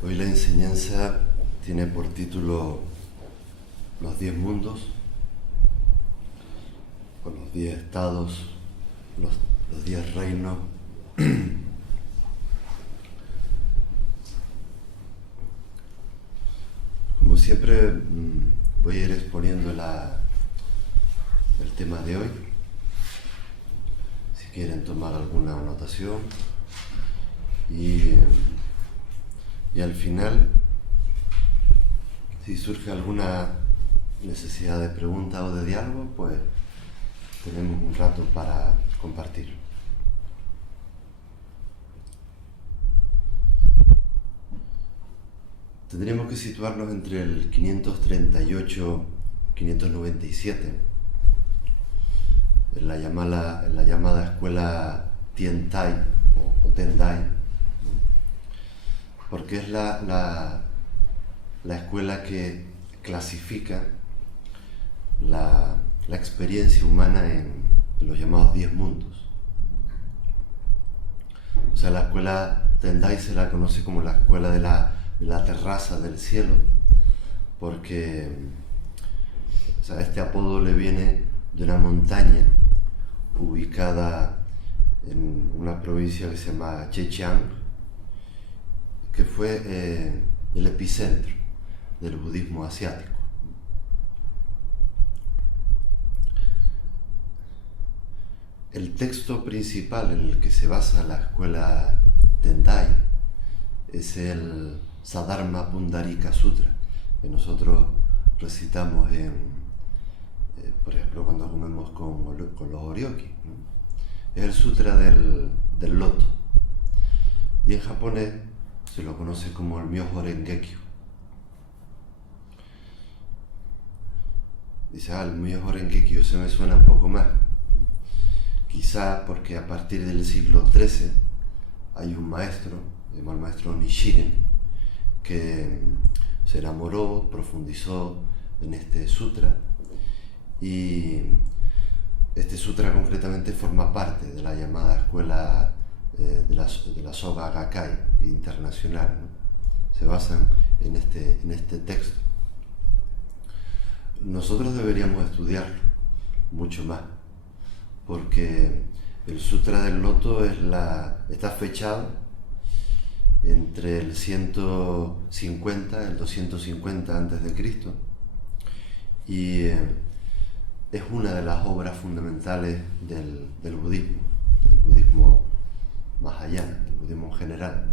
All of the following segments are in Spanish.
Hoy la enseñanza tiene por título los 10 mundos, o los 10 estados, los 10 reinos. Como siempre, voy a ir exponiendo el tema de hoy. Si quieren tomar alguna anotación. Y al final, si surge alguna necesidad de pregunta o de diálogo, pues tenemos un rato para compartir. Tendríamos que situarnos entre el 538 y 597, en la llamada escuela Tiantai o Tendai, porque es la escuela que clasifica la experiencia humana en los llamados 10 mundos. O sea, la escuela Tendai se la conoce como la escuela de la terraza del cielo, porque este apodo le viene de una montaña ubicada en una provincia que se llama Zhejiang, que fue el epicentro del budismo asiático. El texto principal en el que se basa la escuela Tendai es el Saddharma Pundarika Sutra, que nosotros recitamos por ejemplo, cuando comemos con los oryoki, ¿no? Es el sutra del loto, y en japonés se lo conoce como el Myoho Rengekyo. Dice, el Myoho Rengekyo se me suena un poco más. Quizá porque a partir del siglo XIII hay un maestro, llamado el maestro Nichiren, que se enamoró, profundizó en este sutra, y este sutra concretamente forma parte de la llamada escuela de la Soga Gakkai internacional, ¿no? Se basan en este texto. Nosotros deberíamos estudiarlo mucho más, porque el Sutra del Loto está fechado entre el 150 y el 250 a.C. y es una de las obras fundamentales del budismo mahayana, el budismo en general.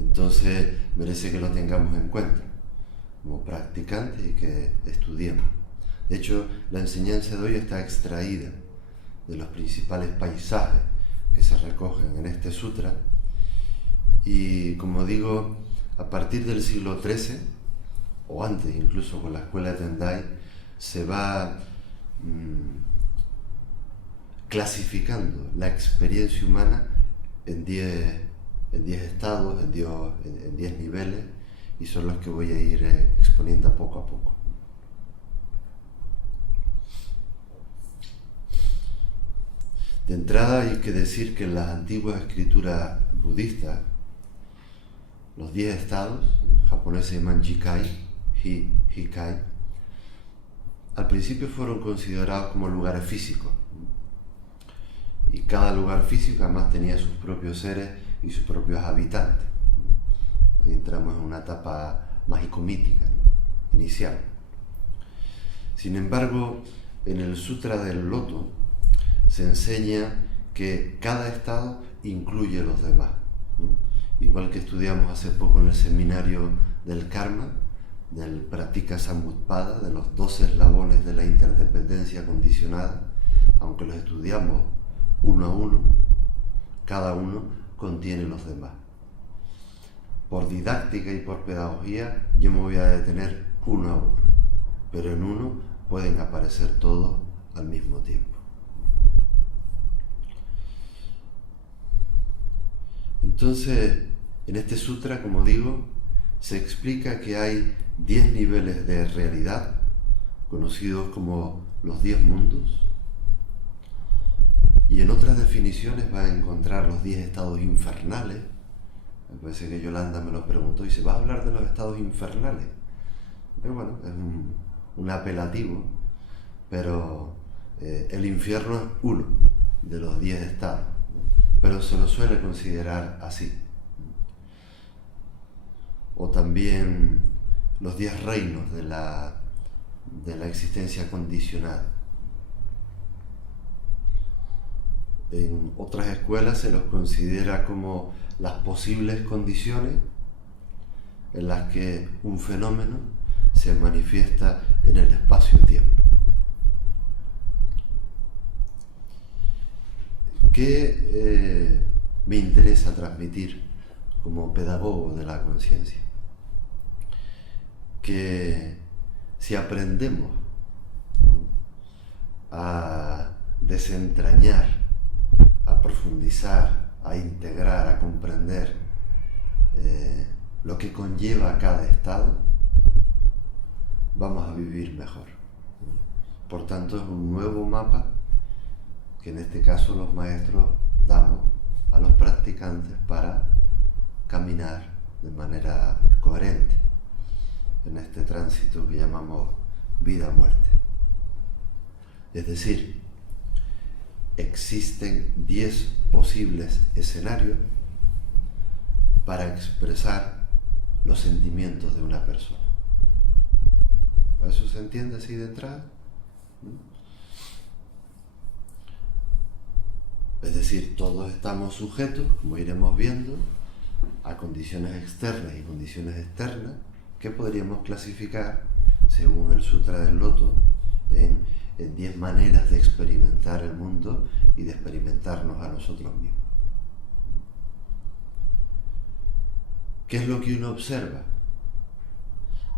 Entonces merece que lo tengamos en cuenta como practicantes y que estudiemos. De hecho, la enseñanza de hoy está extraída de los principales paisajes que se recogen en este sutra, y como digo, a partir del siglo XIII, o antes incluso con la escuela Tendai, se va clasificando la experiencia humana en 10 estados, en 10 niveles, y son los que voy a ir exponiendo poco a poco. De entrada hay que decir que en las antiguas escrituras budistas, los 10 estados, en japonés se llaman Jikai, Hikai, al principio fueron considerados como lugares físicos, y cada lugar físico además tenía sus propios seres y sus propios habitantes. Ahí entramos en una etapa mágico-mítica, ¿no? Inicial. Sin embargo, en el Sutra del Loto se enseña que cada estado incluye los demás, ¿no? Igual que estudiamos hace poco en el seminario del karma, del Pratika Samutpada, de los 12 eslabones de la interdependencia condicionada, aunque los estudiamos uno a uno, cada uno contiene los demás. Por didáctica y por pedagogía yo me voy a detener uno a uno, pero en uno pueden aparecer todos al mismo tiempo. Entonces, en este sutra, como digo, se explica que hay 10 niveles de realidad, conocidos como los 10 mundos, y en otras definiciones va a encontrar los 10 estados infernales, Me parece que Yolanda me lo preguntó y se va a hablar de los estados infernales. Pero bueno, es un apelativo, pero el infierno es uno de los 10 estados, ¿no? Pero se lo suele considerar así. O también los 10 reinos de la existencia condicionada. En otras escuelas se los considera como las posibles condiciones en las que un fenómeno se manifiesta en el espacio-tiempo. ¿Qué me interesa transmitir como pedagogo de la conciencia? Que si aprendemos a desentrañar, a profundizar, a integrar, a comprender lo que conlleva cada estado, vamos a vivir mejor. Por tanto, es un nuevo mapa que en este caso los maestros damos a los practicantes para caminar de manera coherente en este tránsito que llamamos vida-muerte. Es decir, existen 10 posibles escenarios para expresar los sentimientos de una persona. ¿Eso se entiende así de entrada? Es decir, todos estamos sujetos, como iremos viendo, a condiciones externas y condiciones externas que podríamos clasificar, según el Sutra del Loto, en 10 maneras de experimentar el mundo y de experimentarnos a nosotros mismos. ¿Qué es lo que uno observa?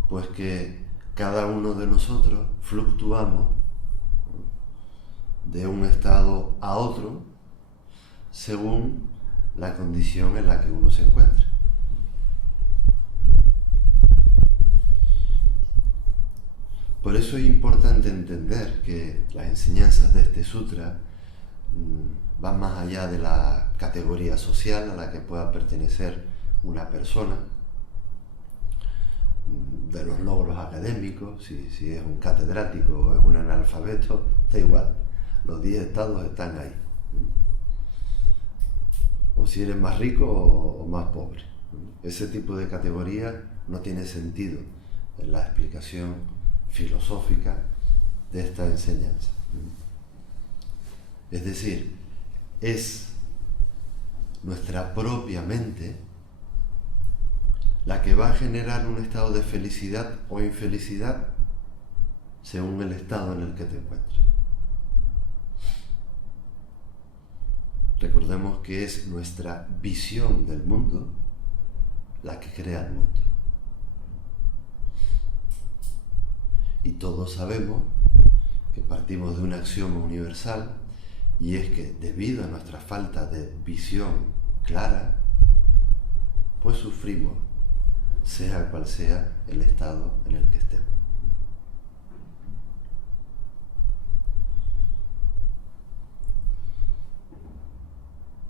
Pues que cada uno de nosotros fluctuamos de un estado a otro según la condición en la que uno se encuentra. Por eso es importante entender que las enseñanzas de este sutra van más allá de la categoría social a la que pueda pertenecer una persona, de los logros académicos, si es un catedrático o es un analfabeto, da igual, los 10 estados están ahí. O si eres más rico o más pobre. Ese tipo de categoría no tiene sentido en la explicación filosófica de esta enseñanza. Es decir, es nuestra propia mente la que va a generar un estado de felicidad o infelicidad según el estado en el que te encuentres. Recordemos que es nuestra visión del mundo la que crea el mundo. Y todos sabemos que partimos de un axioma universal, y es que debido a nuestra falta de visión clara, pues sufrimos, sea cual sea el estado en el que estemos.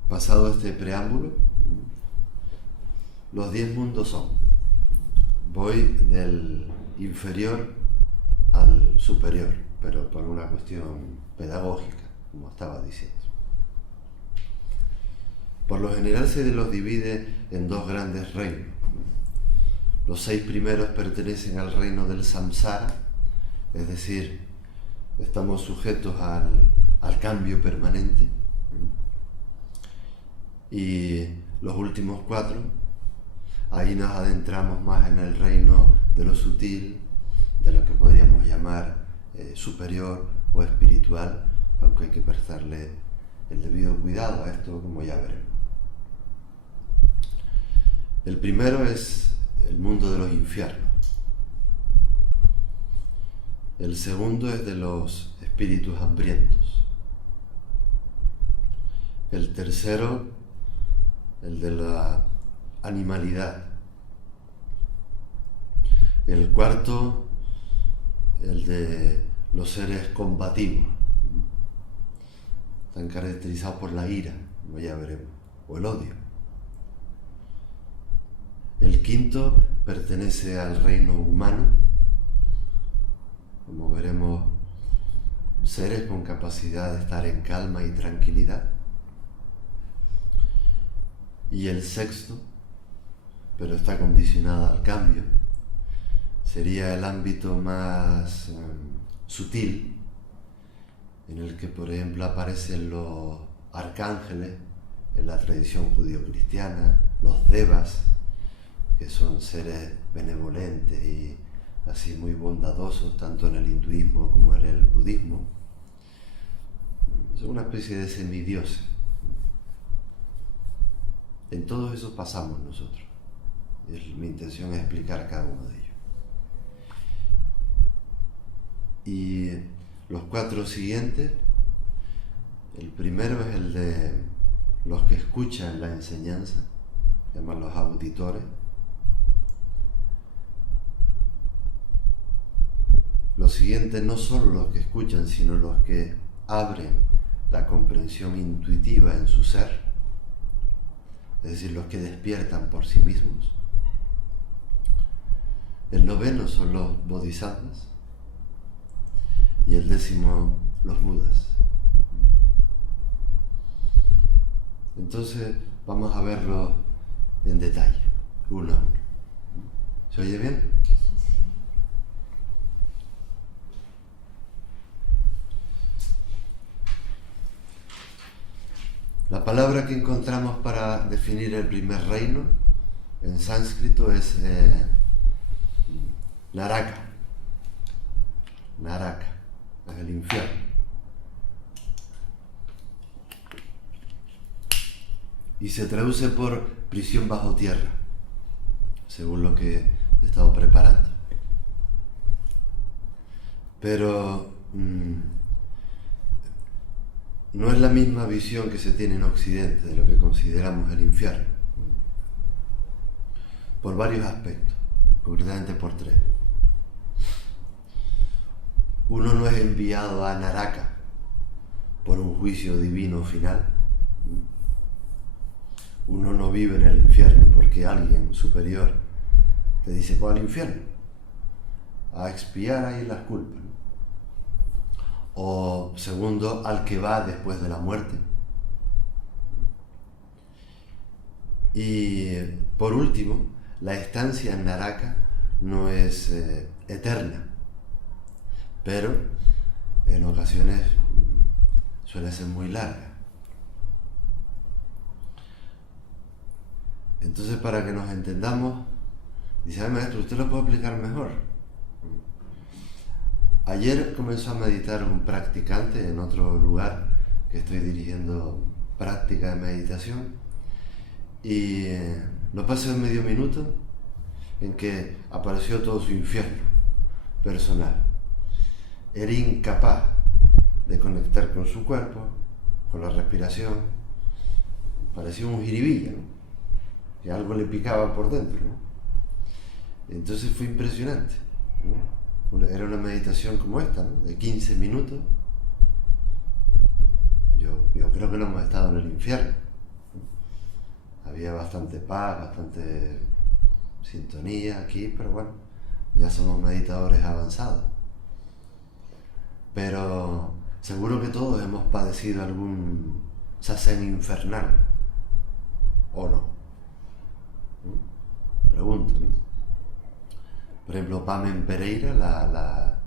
Pasado este preámbulo, los 10 mundos son, voy del inferior al superior, pero por una cuestión pedagógica, como estaba diciendo. Por lo general se los divide en 2 grandes reinos. Los 6 primeros pertenecen al reino del samsara, es decir, estamos sujetos al cambio permanente. Y los últimos 4, ahí nos adentramos más en el reino de lo sutil, de lo que podríamos llamar superior o espiritual, aunque hay que prestarle el debido cuidado a esto, como ya veremos. El primero es el mundo de los infiernos. El segundo es de los espíritus hambrientos. El tercero, el de la animalidad. El cuarto, el de los seres combativos. Están caracterizados por la ira, como ya veremos, o el odio. el quinto pertenece al reino humano, como veremos, seres con capacidad de estar en calma y tranquilidad. Y el sexto, pero está condicionado al cambio, sería el ámbito más sutil, en el que, por ejemplo, aparecen los arcángeles en la tradición judío-cristiana, los devas, que son seres benevolentes y así muy bondadosos, tanto en el hinduismo como en el budismo. Son una especie de semidioses. En todo eso pasamos nosotros. Mi intención es explicar cada uno de ellos. Y los cuatro siguientes, el primero es el de los que escuchan la enseñanza, se llaman los auditores. Los siguientes no solo los que escuchan, sino los que abren la comprensión intuitiva en su ser, es decir, los que despiertan por sí mismos. El noveno son los bodhisattvas y el décimo los budas. Entonces vamos a verlo en detalle, uno a uno. ¿Se oye bien? La palabra que encontramos para definir el primer reino en sánscrito es Naraka. Naraka, es el infierno. Y se traduce por prisión bajo tierra, según lo que he estado preparando. Pero no es la misma visión que se tiene en Occidente de lo que consideramos el infierno, por varios aspectos, concretamente por tres. Uno no es enviado a Naraka por un juicio divino final. Uno no vive en el infierno porque alguien superior te dice: "Pues al infierno, a expiar ahí las culpas", ¿no? O segundo, al que va después de la muerte. Y por último, la estancia en Naraka no es eterna, pero en ocasiones suele ser muy larga. Entonces, para que nos entendamos, dice: "Ay, maestro, ¿usted lo puede explicar mejor?". Ayer comenzó a meditar un practicante en otro lugar que estoy dirigiendo práctica de meditación, y no pasó medio minuto en que apareció todo su infierno personal. Era incapaz de conectar con su cuerpo, con la respiración. Parecía un jiribilla, ¿no? Y algo le picaba por dentro, ¿no? Entonces fue impresionante, ¿no? Era una meditación como esta, ¿no? De 15 minutos. Yo creo que no hemos estado en el infierno, ¿no? Había bastante paz, bastante sintonía aquí, pero bueno, ya somos meditadores avanzados. Pero seguro que todos hemos padecido algún sasen infernal, ¿o no? Pregunto, ¿no? Por ejemplo, Pamen Pereira,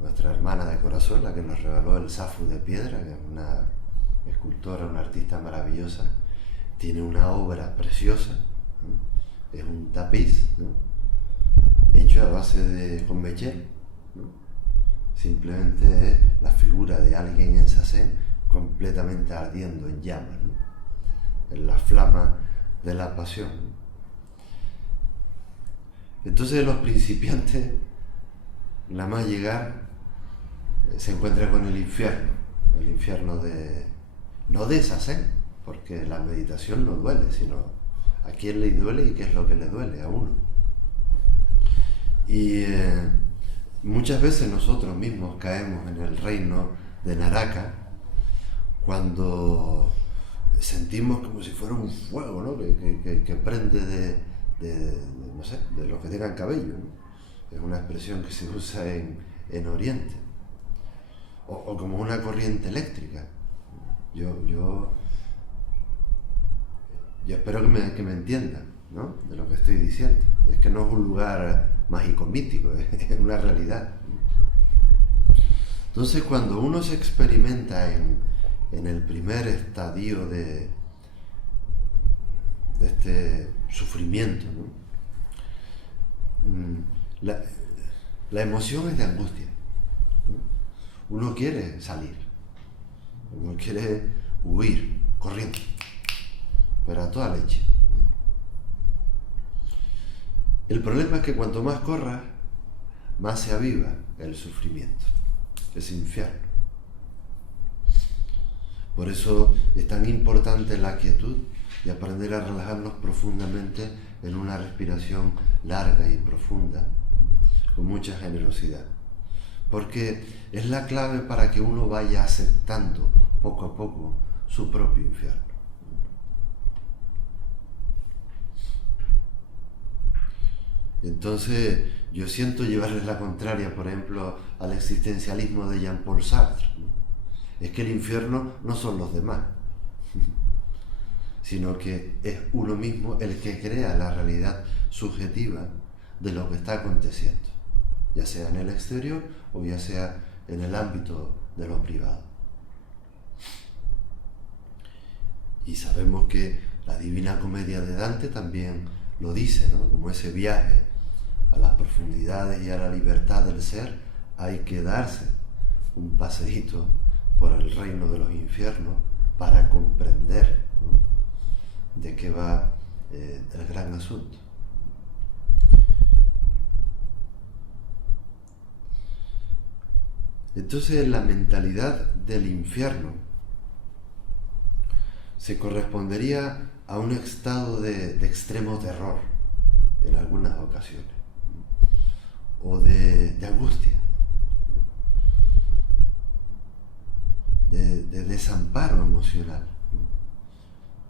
nuestra hermana de corazón, la que nos regaló el Safu de piedra, que es una escultora, una artista maravillosa, tiene una obra preciosa, ¿no? Es un tapiz, ¿no? Hecho a base con mechero, ¿no? Simplemente es la figura de alguien en sasen completamente ardiendo en llamas, ¿no? En la flama de la pasión, ¿no? Entonces los principiantes, nada más llegar, se encuentran con el infierno no de sasen, porque la meditación no duele, sino a quién le duele y qué es lo que le duele a uno. Y muchas veces nosotros mismos caemos en el reino de Naraka cuando sentimos como si fuera un fuego, ¿no? que prende no sé, de los que tengan cabello, ¿no? Es una expresión que se usa en Oriente. O como una corriente eléctrica. Yo espero que me entiendan, ¿no?, de lo que estoy diciendo. Es que no es un lugar mágico mítico, es una realidad. Entonces, cuando uno se experimenta en el primer estadio de este sufrimiento, ¿no?, la emoción es de angustia, ¿no? Uno quiere salir, uno quiere huir, corriendo, pero a toda leche. El problema es que cuanto más corras, más se aviva el sufrimiento, ese infierno. Por eso es tan importante la quietud y aprender a relajarnos profundamente en una respiración larga y profunda, con mucha generosidad. Porque es la clave para que uno vaya aceptando poco a poco su propio infierno. Entonces, yo siento llevarles la contraria, por ejemplo, al existencialismo de Jean-Paul Sartre, ¿no? Es que el infierno no son los demás, sino que es uno mismo el que crea la realidad subjetiva de lo que está aconteciendo, ya sea en el exterior o ya sea en el ámbito de lo privado. Y sabemos que la Divina Comedia de Dante también lo dice, ¿no? Como ese viaje a las profundidades y a la libertad del ser, hay que darse un paseíto por el reino de los infiernos para comprender, ¿no?, de qué va el gran asunto. Entonces, la mentalidad del infierno se correspondería a un estado de extremo terror en algunas ocasiones, o de angustia, de desamparo emocional,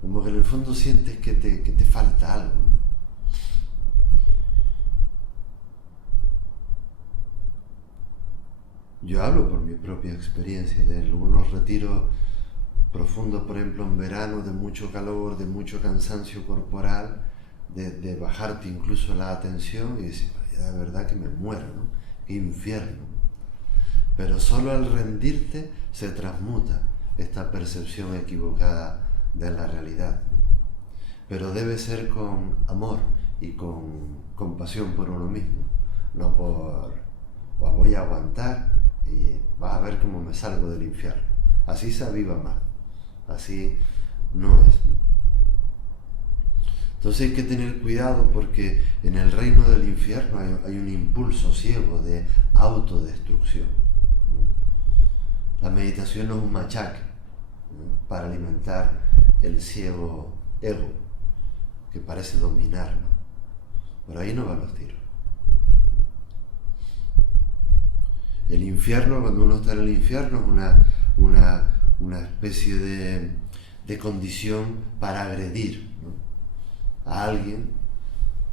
como que en el fondo sientes que te falta algo. Yo hablo por mi propia experiencia de algunos retiros profundos, por ejemplo en verano, de mucho calor, de mucho cansancio corporal, de bajarte incluso la atención y decir, de verdad que me muero, ¿no? Qué infierno. Pero solo al rendirte se transmuta esta percepción equivocada de la realidad. Pero debe ser con amor y con compasión por uno mismo, no por voy a aguantar y vas a ver cómo me salgo del infierno. Así se aviva más, así no es. Entonces hay que tener cuidado porque en el reino del infierno hay un impulso ciego de autodestrucción. La meditación no es un machaque, ¿no?, para alimentar el ciego ego que parece dominarlo. Por ahí no van los tiros. El infierno, cuando uno está en el infierno, es una especie de condición para agredir, ¿no?, a alguien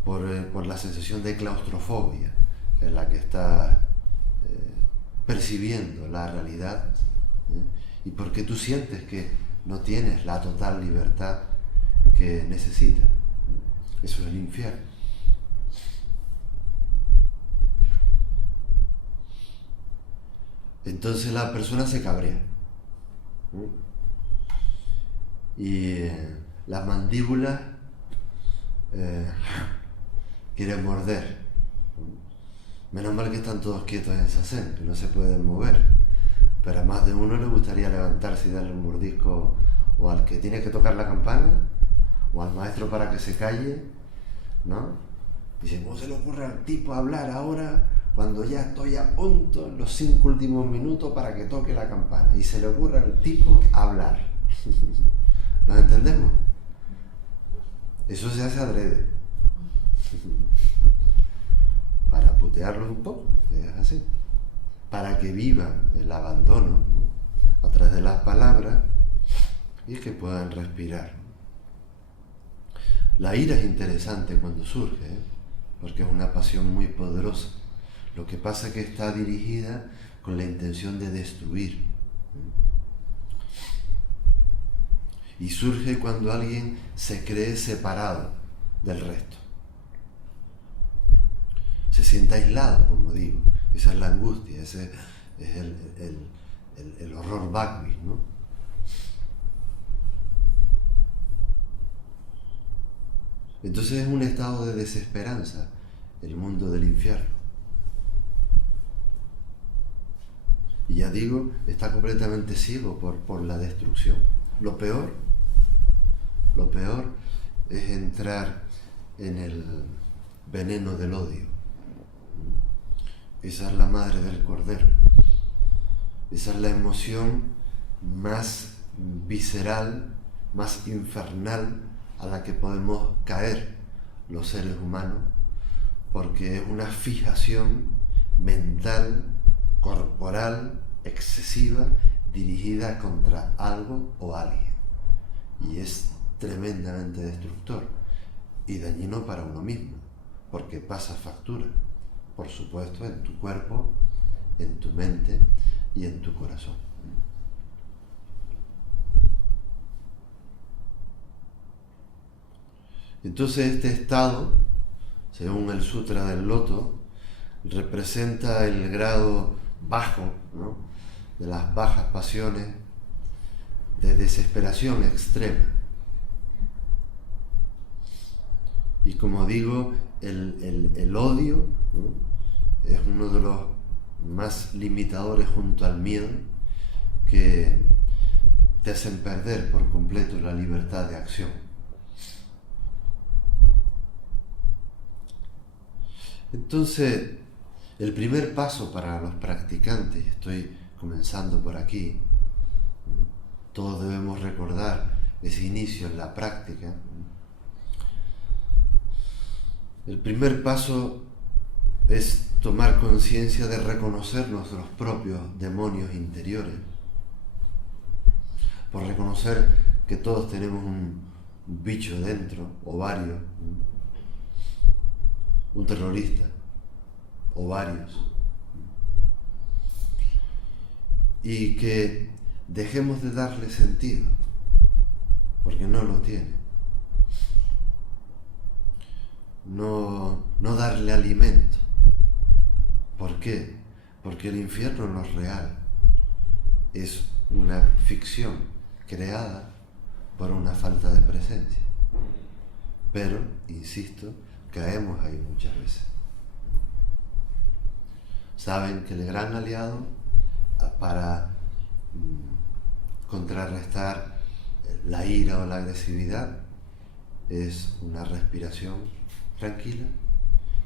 por la sensación de claustrofobia en la que está percibiendo la realidad, y porque tú sientes que no tienes la total libertad que necesitas. Eso es el infierno. Entonces la persona se cabrea, y las mandíbulas quieren morder. Menos mal que están todos quietos en Sazen, que no se pueden mover, pero a más de uno le gustaría levantarse y darle un mordisco o al que tiene que tocar la campana o al maestro para que se calle, ¿no? Dice, ¿cómo se le ocurre al tipo hablar ahora cuando ya estoy a punto en los 5 últimos minutos para que toque la campana? Y se le ocurre al tipo hablar. ¿Nos entendemos? Eso se hace adrede. Para putearlos un poco, es así. Para que vivan el abandono, ¿no?, a través de las palabras y que puedan respirar. La ira es interesante cuando surge, porque es una pasión muy poderosa. Lo que pasa es que está dirigida con la intención de destruir. Y surge cuando alguien se cree separado del resto. Se siente aislado, como digo. Esa es la angustia, ese es el horror vacui, ¿no? Entonces es un estado de desesperanza, el mundo del infierno. Y ya digo, está completamente ciego por la destrucción. Lo peor es entrar en el veneno del odio. Esa es la madre del cordero. Esa es la emoción más visceral, más infernal a la que podemos caer los seres humanos, porque es una fijación mental, corporal, excesiva, dirigida contra algo o alguien. Y es tremendamente destructor y dañino para uno mismo, porque pasa factura, por supuesto, en tu cuerpo, en tu mente y en tu corazón. Entonces este estado, según el Sutra del Loto, representa el grado bajo, ¿no?, de las bajas pasiones de desesperación extrema. Y como digo, el odio, ¿no?, es uno de los más limitadores junto al miedo, que te hacen perder por completo la libertad de acción. Entonces, el primer paso para los practicantes, estoy comenzando por aquí, todos debemos recordar ese inicio en la práctica. El primer paso es tomar conciencia de reconocer nuestros propios demonios interiores, por reconocer que todos tenemos un bicho dentro, o varios, un terrorista, o varios, y que dejemos de darle sentido, porque no lo tiene. No darle alimento. ¿Por qué? Porque el infierno no es real. Es una ficción creada por una falta de presencia. Pero, insisto, caemos ahí muchas veces. Saben que el gran aliado para contrarrestar la ira o la agresividad es una respiración tranquila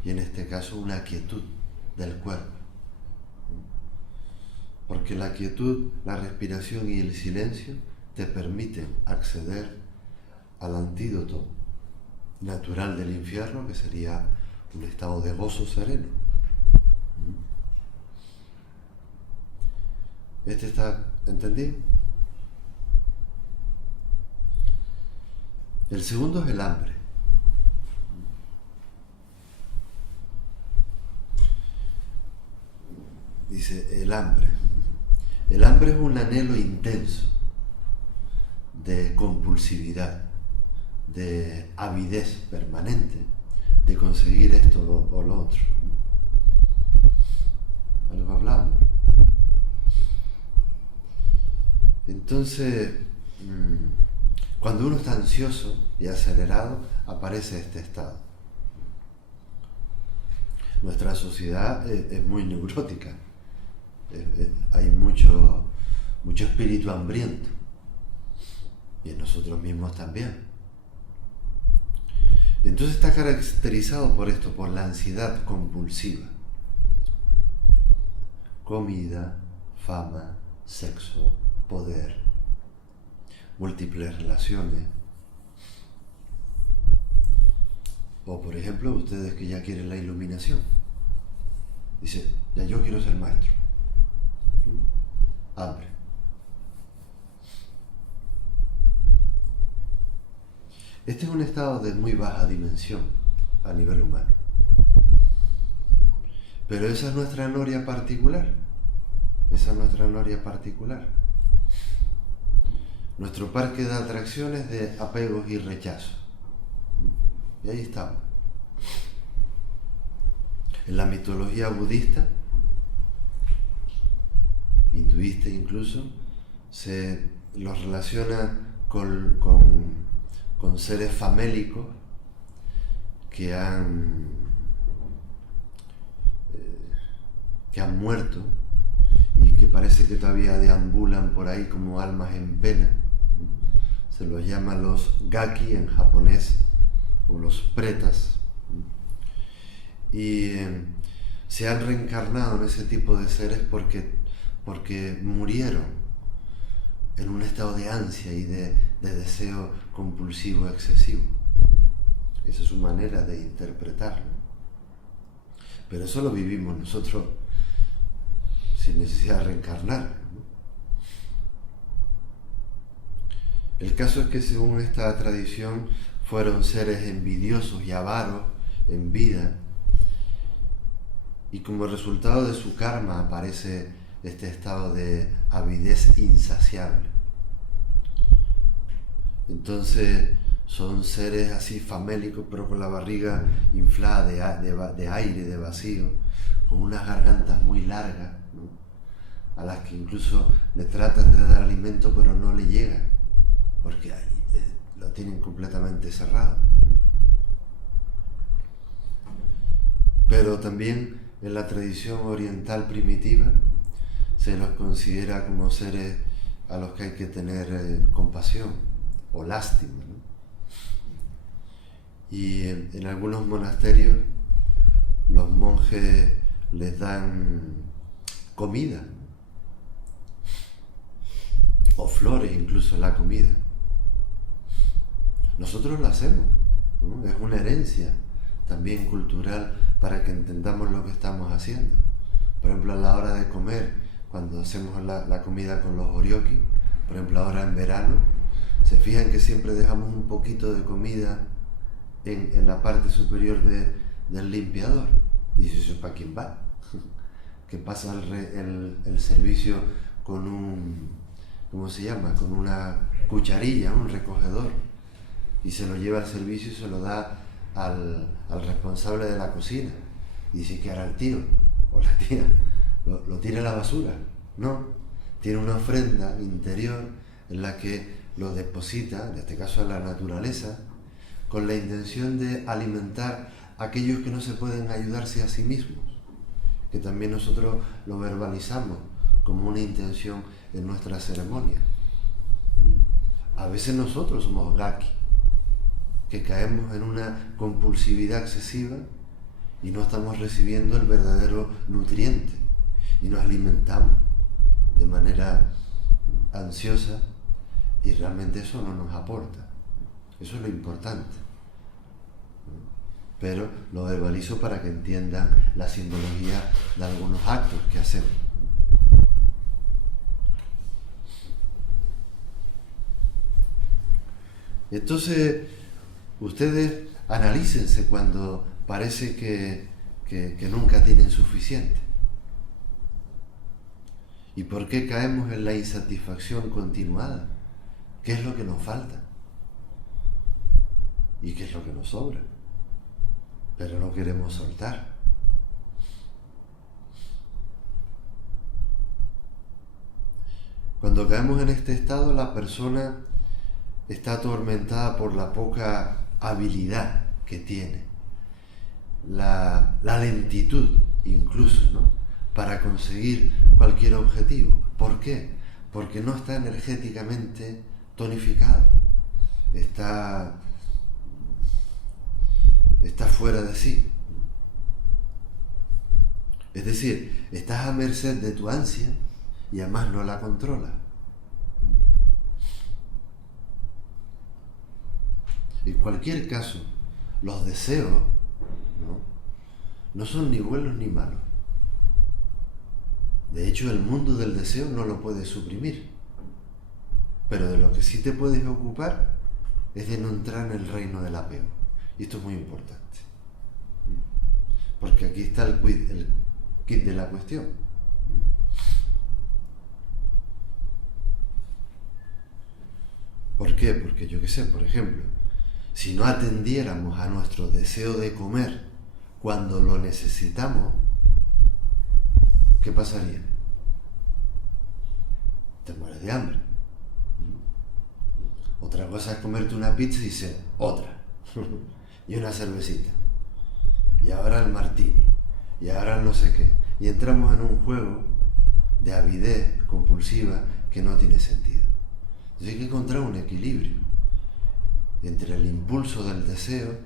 y en este caso una quietud del cuerpo. Porque la quietud, la respiración y el silencio te permiten acceder al antídoto natural del infierno, que sería un estado de gozo sereno. ¿Este está entendido? El segundo es el hambre. Dice el hambre. El hambre es un anhelo intenso de compulsividad, de avidez permanente, de conseguir esto o lo otro. Algo hablamos. Entonces, cuando uno está ansioso y acelerado, aparece este estado. Nuestra sociedad es muy neurótica. Hay mucho espíritu hambriento. Y en nosotros mismos también. Entonces está caracterizado por esto, por la ansiedad compulsiva. Comida, fama, sexo, poder, múltiples relaciones. O por ejemplo, ustedes que ya quieren la iluminación. Dice, ya yo quiero ser maestro. Hambre. Este es un estado de muy baja dimensión a nivel humano. Pero esa es nuestra noria particular. Esa es nuestra noria particular. Nuestro parque de atracciones de apegos y rechazos. Y ahí estamos. En la mitología budista, hinduista incluso, se los relaciona con seres famélicos que han muerto y que parece que todavía deambulan por ahí como almas en pena. Se los llama los gaki en japonés, o los pretas, y se han reencarnado en ese tipo de seres porque murieron en un estado de ansia y de deseo compulsivo excesivo. Esa es su manera de interpretarlo. Pero eso lo vivimos nosotros sin necesidad de reencarnar, ¿no? El caso es que según esta tradición fueron seres envidiosos y avaros en vida, y como resultado de su karma aparece este estado de avidez insaciable. Entonces son seres así famélicos, pero con la barriga inflada de aire, de vacío, con unas gargantas muy largas, ¿no? A las que incluso le tratan de dar alimento pero no le llega, porque lo tienen completamente cerrado. Pero también en la tradición oriental primitiva se los considera como seres a los que hay que tener compasión o lástima, ¿no? Y en algunos monasterios los monjes les dan comida o flores incluso en la comida. Nosotros lo hacemos, ¿no? Es una herencia también cultural para que entendamos lo que estamos haciendo. Por ejemplo, a la hora de comer, cuando hacemos la comida con los oryoki, por ejemplo ahora en verano, se fijan que siempre dejamos un poquito de comida en la parte superior del limpiador. Dice, ¿eso para quién va? Que pasa el servicio con un, ¿cómo se llama? Con una cucharilla, un recogedor, y se lo lleva al servicio y se lo da al responsable de la cocina. Y dice, ¿qué hará el tío o la tía? ¿Lo tira a la basura? No, tiene una ofrenda interior en la que lo deposita, en este caso a la naturaleza, con la intención de alimentar a aquellos que no se pueden ayudarse a sí mismos, que también nosotros lo verbalizamos como una intención en nuestra ceremonia. A veces nosotros somos gaki, que caemos en una compulsividad excesiva y no estamos recibiendo el verdadero nutriente y nos alimentamos de manera ansiosa y realmente eso no nos aporta. Eso es lo importante. Pero lo verbalizo para que entiendan la simbología de algunos actos que hacemos. Entonces, ustedes analícense cuando parece que nunca tienen suficiente. ¿Y por qué caemos en la insatisfacción continuada? ¿Qué es lo que nos falta? ¿Y qué es lo que nos sobra? Pero no queremos soltar. Cuando caemos en este estado, la persona está atormentada por la poca habilidad que tiene, la lentitud incluso, ¿no?, para conseguir cualquier objetivo. ¿Por qué? Porque no está energéticamente tonificado, está fuera de sí. Es decir, estás a merced de tu ansia y además no la controlas. En cualquier caso, los deseos no son ni buenos ni malos. De hecho, el mundo del deseo no lo puedes suprimir. Pero de lo que sí te puedes ocupar es de no entrar en el reino del apego. Y esto es muy importante. Porque aquí está el quid de la cuestión. ¿Por qué? Porque yo qué sé, por ejemplo, si no atendiéramos a nuestro deseo de comer cuando lo necesitamos, ¿qué pasaría? Te mueres de hambre. Otra cosa es comerte una pizza y dices, otra. Y una cervecita. Y ahora el martini. Y ahora el no sé qué. Y entramos en un juego de avidez compulsiva que no tiene sentido. Entonces hay que encontrar un equilibrio entre el impulso del deseo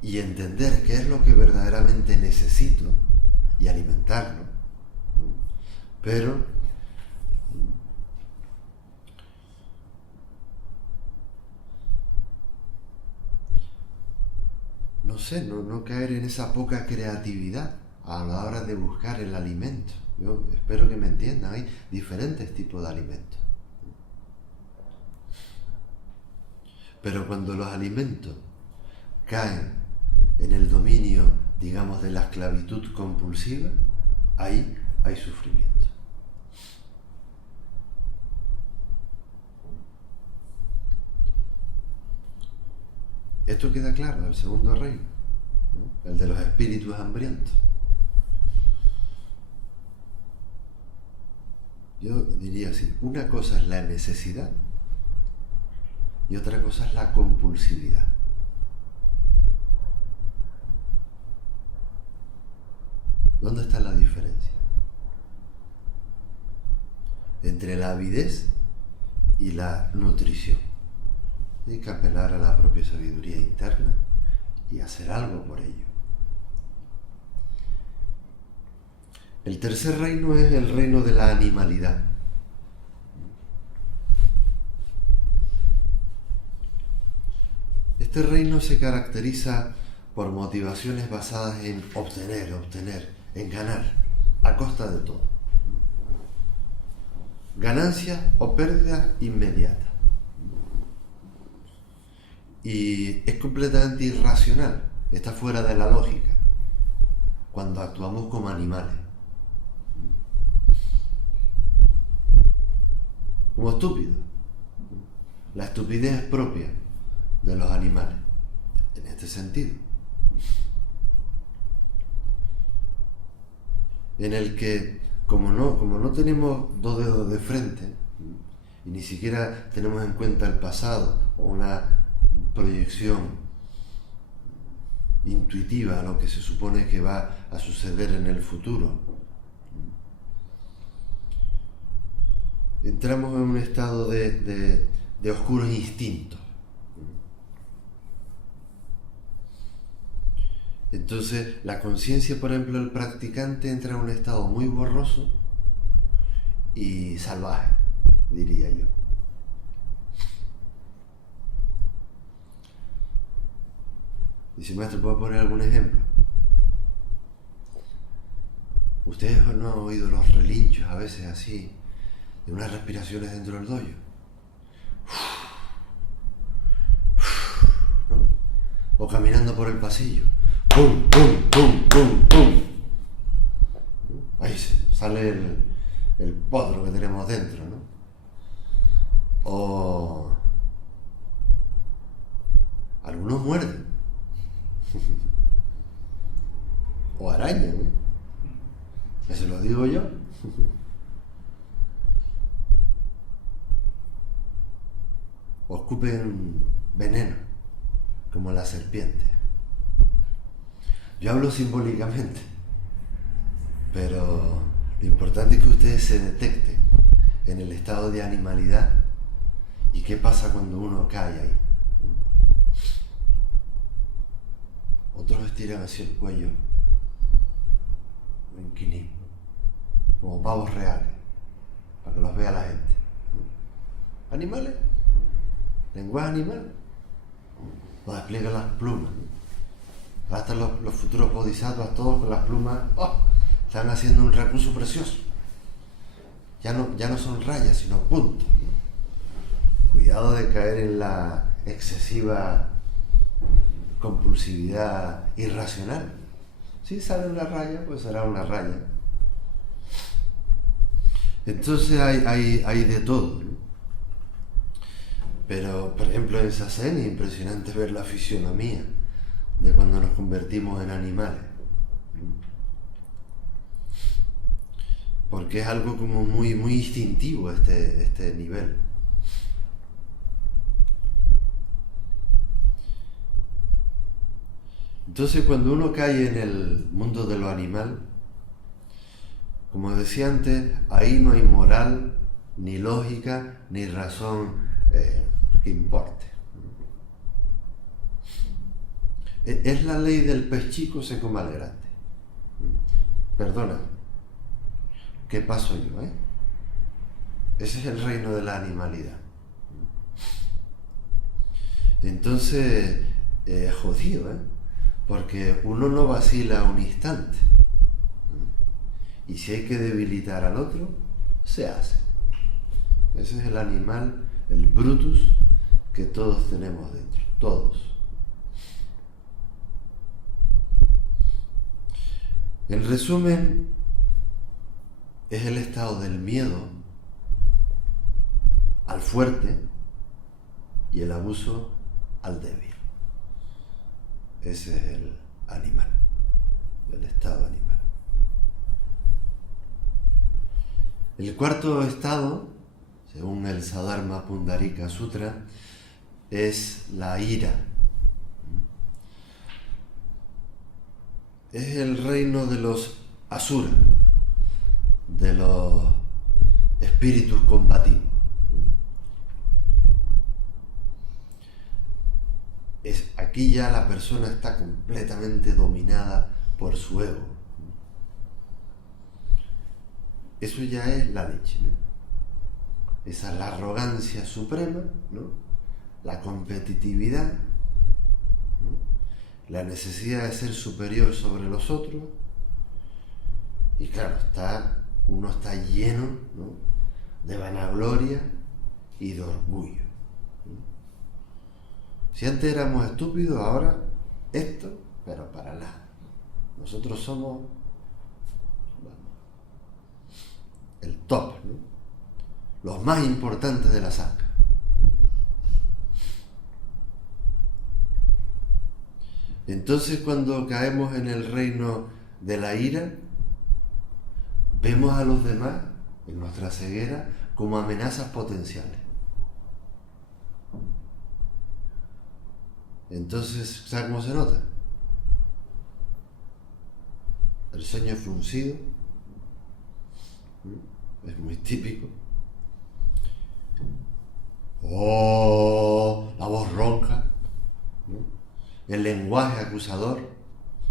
y entender qué es lo que verdaderamente necesito y alimentarlo. Pero no sé, no caer en esa poca creatividad a la hora de buscar el alimento. Yo espero que me entiendan, hay diferentes tipos de alimentos. Pero cuando los alimentos caen en el dominio, digamos, de la esclavitud compulsiva, ahí hay sufrimiento. Esto queda claro, el segundo reino, ¿no? El de los espíritus hambrientos. Yo diría así, una cosa es la necesidad y otra cosa es la compulsividad. ¿Dónde está la diferencia? Entre la avidez y la nutrición. Hay que apelar a la propia sabiduría interna y hacer algo por ello. El tercer reino es el reino de la animalidad. Este reino se caracteriza por motivaciones basadas en obtener, en ganar, a costa de todo. Ganancias o pérdidas inmediatas. Y es completamente irracional, está fuera de la lógica, cuando actuamos como animales. Como estúpidos. La estupidez es propia de los animales, en este sentido. En el que, como no tenemos dos dedos de frente, y ni siquiera tenemos en cuenta el pasado o una proyección intuitiva a lo que se supone que va a suceder en el futuro, entramos en un estado de oscuros instintos. Entonces la conciencia, por ejemplo, del practicante entra en un estado muy borroso y salvaje, diría yo. Dice, maestro, ¿puedo poner algún ejemplo? ¿Ustedes no han oído los relinchos a veces así, de unas respiraciones dentro del dojo? ¿No? O caminando por el pasillo. ¡Pum, pum, pum, pum, pum! Ahí sale el potro que tenemos dentro, ¿no? O algunos muerden. O arañan, ¿no? Eso lo digo yo. O escupen veneno, como la serpiente. Yo hablo simbólicamente, pero lo importante es que ustedes se detecten en el estado de animalidad y qué pasa cuando uno cae ahí. Otros estiran hacia el cuello, un inquinismo, como pavos reales, para que los vea la gente. ¿Animales? ¿Lenguaje animal? Nos despliegan las plumas, ¿no? Hasta los futuros bodhisattvas, todos con las plumas, están haciendo un recurso precioso. Ya no son rayas, sino puntos, ¿no? Cuidado de caer excesiva compulsividad irracional. Si sale una raya, pues será una raya. Entonces hay de todo, ¿no? Pero, por ejemplo, en Sazen es impresionante ver la fisionomía de cuando nos convertimos en animales. Porque es algo como muy, muy instintivo este nivel. Entonces, cuando uno cae en el mundo de lo animal, como decía antes, ahí no hay moral, ni lógica, ni razón que importe. Es la ley del pez chico se come al grande. Perdona, ¿qué paso yo? Ese es el reino de la animalidad. Entonces, jodido, porque uno no vacila un instante. Y si hay que debilitar al otro, se hace. Ese es el animal, el Brutus, que todos tenemos dentro. Todos. En resumen, es el estado del miedo al fuerte y el abuso al débil. Ese es el animal, el estado animal. El cuarto estado, según el Saddharma Pundarika Sutra, es la ira. Es el reino de los asura, de los espíritus combativos. Aquí ya la persona está completamente dominada por su ego. Eso ya es la leche, ¿no? Esa es la arrogancia suprema, ¿no? La competitividad, ¿no? La necesidad de ser superior sobre los otros. Y claro, uno está lleno, ¿no?, de vanagloria y de orgullo. Si antes éramos estúpidos, ahora esto, pero para nada. Nosotros somos el top, ¿no?, los más importantes de la saga. Entonces, cuando caemos en el reino de la ira, vemos a los demás, en nuestra ceguera, como amenazas potenciales. Entonces, ¿sabes cómo se nota? El ceño fruncido, es muy típico. La voz ronca, ¿no? El lenguaje acusador,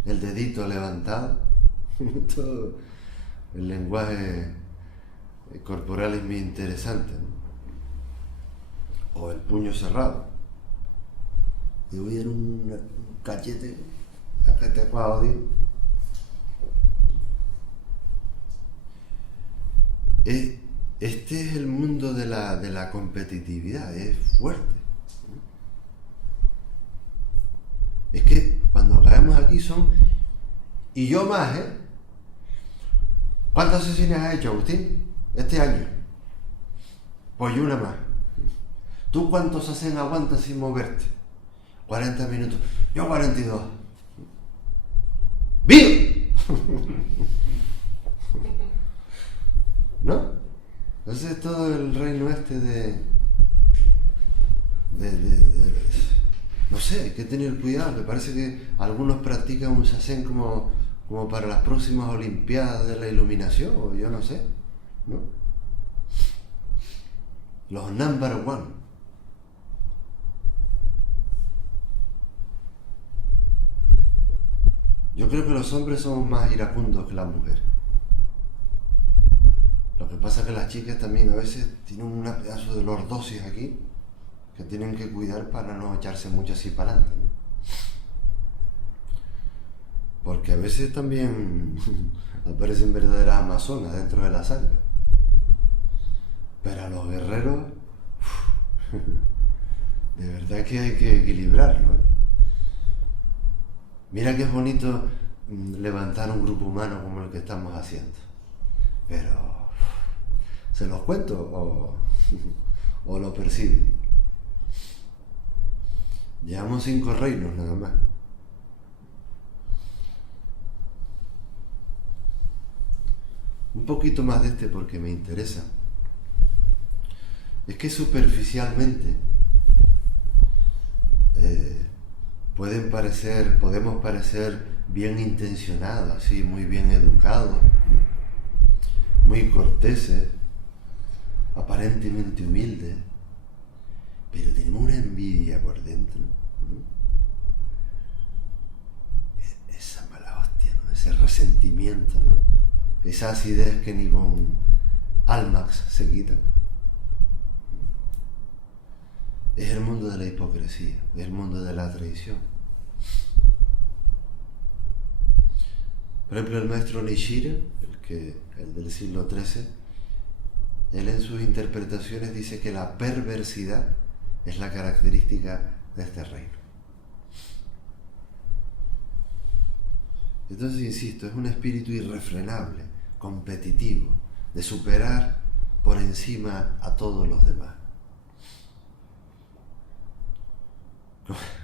el dedito levantado, todo el lenguaje corporal es muy interesante, ¿no? O el puño cerrado. Yo voy a dar un cachete a que te odio. Este es el mundo de la competitividad, es fuerte. Es que cuando caemos aquí son... Y yo más, ¿Cuántas sesiones has hecho, Agustín, este año? Pues yo una más. ¿Tú cuántos hacen aguantas sin moverte? 40 minutos. Yo 42. ¡Vivo! ¿No? Entonces todo el reino de no sé, hay que tener cuidado. Me parece que algunos practican un sasen como para las próximas Olimpiadas de la Iluminación, o yo no sé, ¿no? Los number one. Yo creo que los hombres somos más iracundos que las mujeres. Lo que pasa es que las chicas también a veces tienen un pedazo de lordosis aquí que tienen que cuidar para no echarse mucho así para adelante, ¿no? Porque a veces también aparecen verdaderas amazonas dentro de la sangre. Pero a los guerreros De verdad que hay que equilibrarlo, ¿eh? Mira que es bonito levantar un grupo humano como el que estamos haciendo. Pero, ¿se los cuento o lo perciben? Llevamos 5 reinos nada más. Un poquito más de este porque me interesa. Es que superficialmente podemos parecer bien intencionados, así, muy bien educados, muy corteses, aparentemente humildes, pero tenemos una envidia por dentro, ¿no? Esa mala hostia, ¿no? Ese resentimiento, ¿no? Esa acidez que ni con Almax se quita. Es el mundo de la hipocresía, es el mundo de la traición. Por ejemplo, el maestro Nishira, el del siglo XIII, él en sus interpretaciones dice que la perversidad es la característica de este reino. Entonces, insisto, es un espíritu irrefrenable, competitivo, de superar por encima a todos los demás.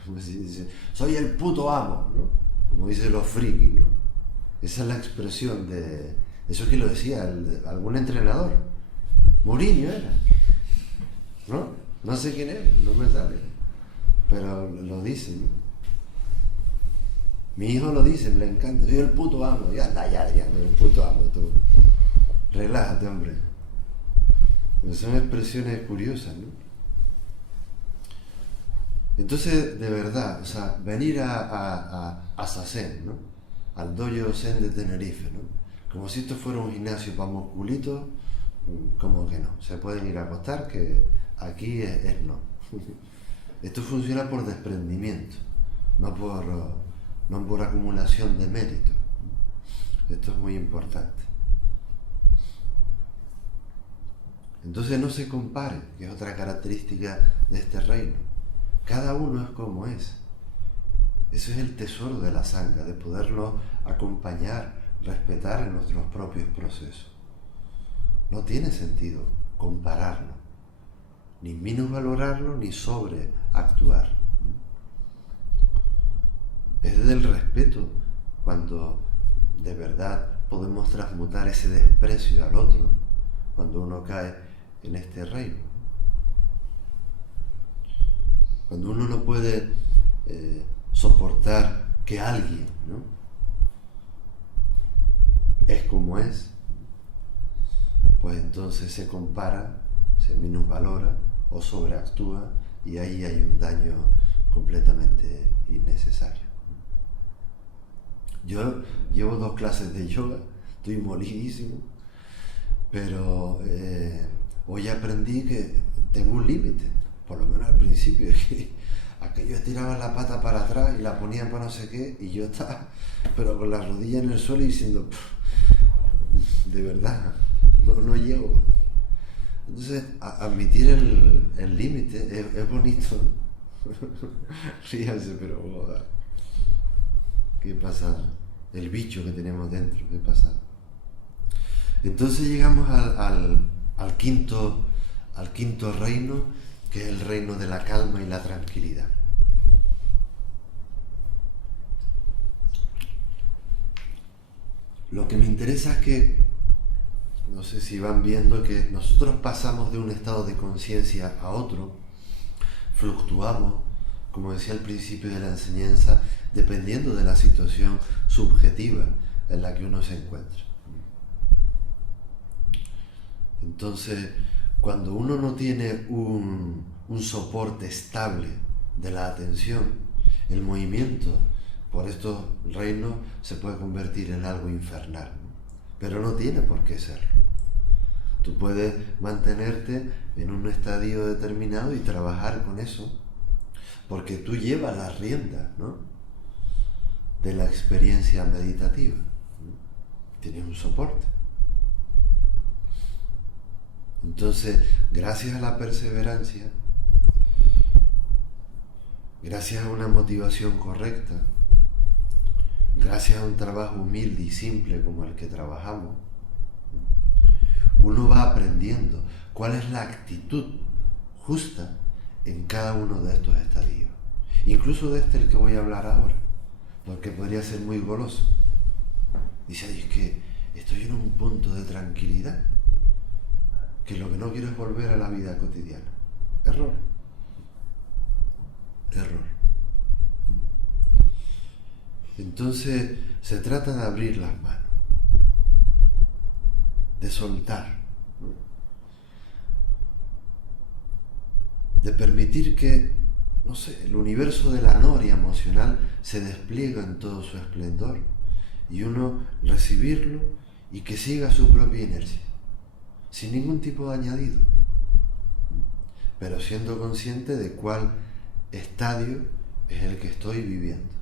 Como si dice, soy el puto amo, ¿no? Como dicen los frikis, ¿no? Esa es la expresión de... Eso que lo decía algún entrenador. Mourinho era, ¿no? No sé quién es, no me sale, pero lo dicen, ¿no? Mi hijo lo dice, le encanta, soy el puto amo. Ya, Adrián, el puto amo, tú. Relájate, hombre. Pero son expresiones curiosas, ¿no? Entonces, de verdad, o sea, venir a Sazen, ¿no? Al dojo Zen de Tenerife, ¿no? Como si esto fuera un gimnasio para musculitos, como que no. Se pueden ir a acostar, que aquí es no. Esto funciona por desprendimiento, no por acumulación de mérito. Esto es muy importante. Entonces no se compare, que es otra característica de este reino. Cada uno es como es. Ese es el tesoro de la sangha, de poderlo acompañar, respetar en nuestros propios procesos. No tiene sentido compararlo, ni minusvalorarlo, ni sobreactuar. Es desde el respeto cuando de verdad podemos transmutar ese desprecio al otro, cuando uno cae en este reino. Cuando uno no puede soportar que alguien, ¿no?, es como es, pues entonces se compara, se minusvalora o sobreactúa, y ahí hay un daño completamente innecesario. Yo llevo 2 clases de yoga, estoy molidísimo, pero hoy aprendí que tengo un límite, por lo menos al principio, que aquello estiraba la pata para atrás y la ponían para no sé qué, y yo estaba, pero con la rodilla en el suelo y diciendo, de verdad, no llego. Entonces, admitir el límite es bonito. Ríanse, pero ¿qué pasa? El bicho que tenemos dentro, ¿qué pasa? Entonces llegamos al quinto reino, que es el reino de la calma y la tranquilidad. Lo que me interesa es que, no sé si van viendo, que nosotros pasamos de un estado de conciencia a otro, fluctuamos, como decía al principio de la enseñanza, dependiendo de la situación subjetiva en la que uno se encuentra. Entonces, cuando uno no tiene un soporte estable de la atención, el movimiento por estos reinos se puede convertir en algo infernal, ¿no? Pero no tiene por qué serlo. Tú puedes mantenerte en un estadio determinado y trabajar con eso, porque tú llevas las riendas, ¿no?, de la experiencia meditativa, ¿no? Tienes un soporte. Entonces, gracias a la perseverancia, gracias a una motivación correcta, gracias a un trabajo humilde y simple como el que trabajamos, uno va aprendiendo cuál es la actitud justa en cada uno de estos estadios. Incluso de el que voy a hablar ahora, porque podría ser muy goloso. Dice, ay, es que estoy en un punto de tranquilidad, que lo que no quiero es volver a la vida cotidiana. Error. Entonces se trata de abrir las manos, de soltar, ¿no? De permitir que, no sé, el universo de la noria emocional se despliega en todo su esplendor y uno recibirlo y que siga su propia inercia, sin ningún tipo de añadido, pero siendo consciente de cuál estadio es el que estoy viviendo.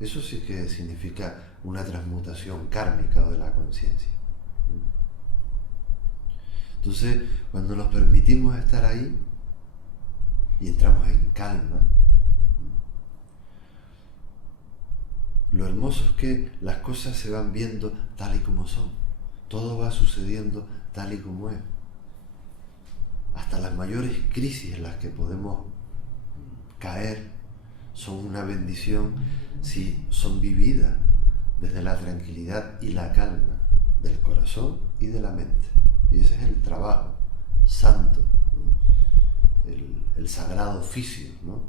Eso sí que significa una transmutación kármica o de la conciencia. Entonces, cuando nos permitimos estar ahí y entramos en calma, lo hermoso es que las cosas se van viendo tal y como son. Todo va sucediendo tal y como es. Hasta las mayores crisis en las que podemos caer son una bendición si son vividas desde la tranquilidad y la calma del corazón y de la mente. Y ese es el trabajo santo, ¿no? El sagrado oficio, ¿no?,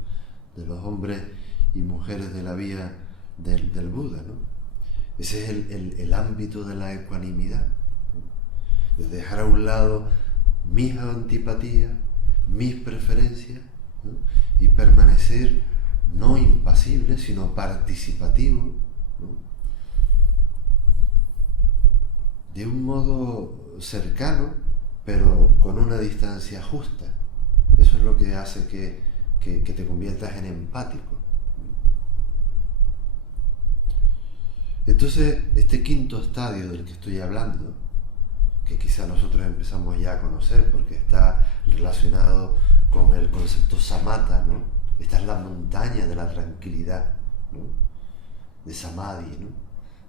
de los hombres y mujeres de la vía del Buda, ¿no? Ese es el ámbito de la ecuanimidad, ¿no?, de dejar a un lado mis antipatías, mis preferencias, ¿no?, y permanecer no impasible, sino participativo, ¿no?, de un modo cercano, pero con una distancia justa. Eso es lo que hace que te conviertas en empático. Entonces, este quinto estadio del que estoy hablando, que quizá nosotros empezamos ya a conocer porque está relacionado con el concepto samatha, ¿no? Esta es la montaña de la tranquilidad, ¿no?, de samadhi, ¿no?,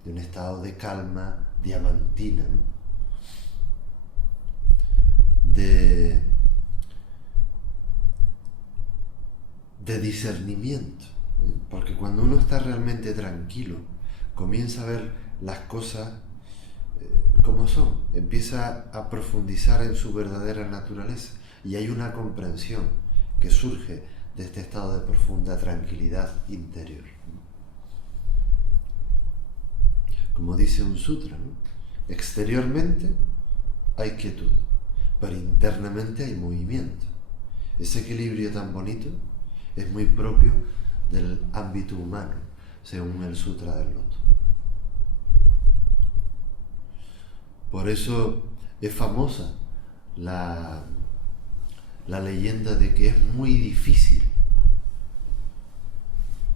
de un estado de calma diamantina, ¿no?, de discernimiento, ¿eh? Porque cuando uno está realmente tranquilo, comienza a ver las cosas como son, empieza a profundizar en su verdadera naturaleza y hay una comprensión que surge de este estado de profunda tranquilidad interior. Como dice un sutra, ¿no?, exteriormente hay quietud, pero internamente hay movimiento. Ese equilibrio tan bonito es muy propio del ámbito humano, según el Sutra del Loto. Por eso es famosa la leyenda de que es muy difícil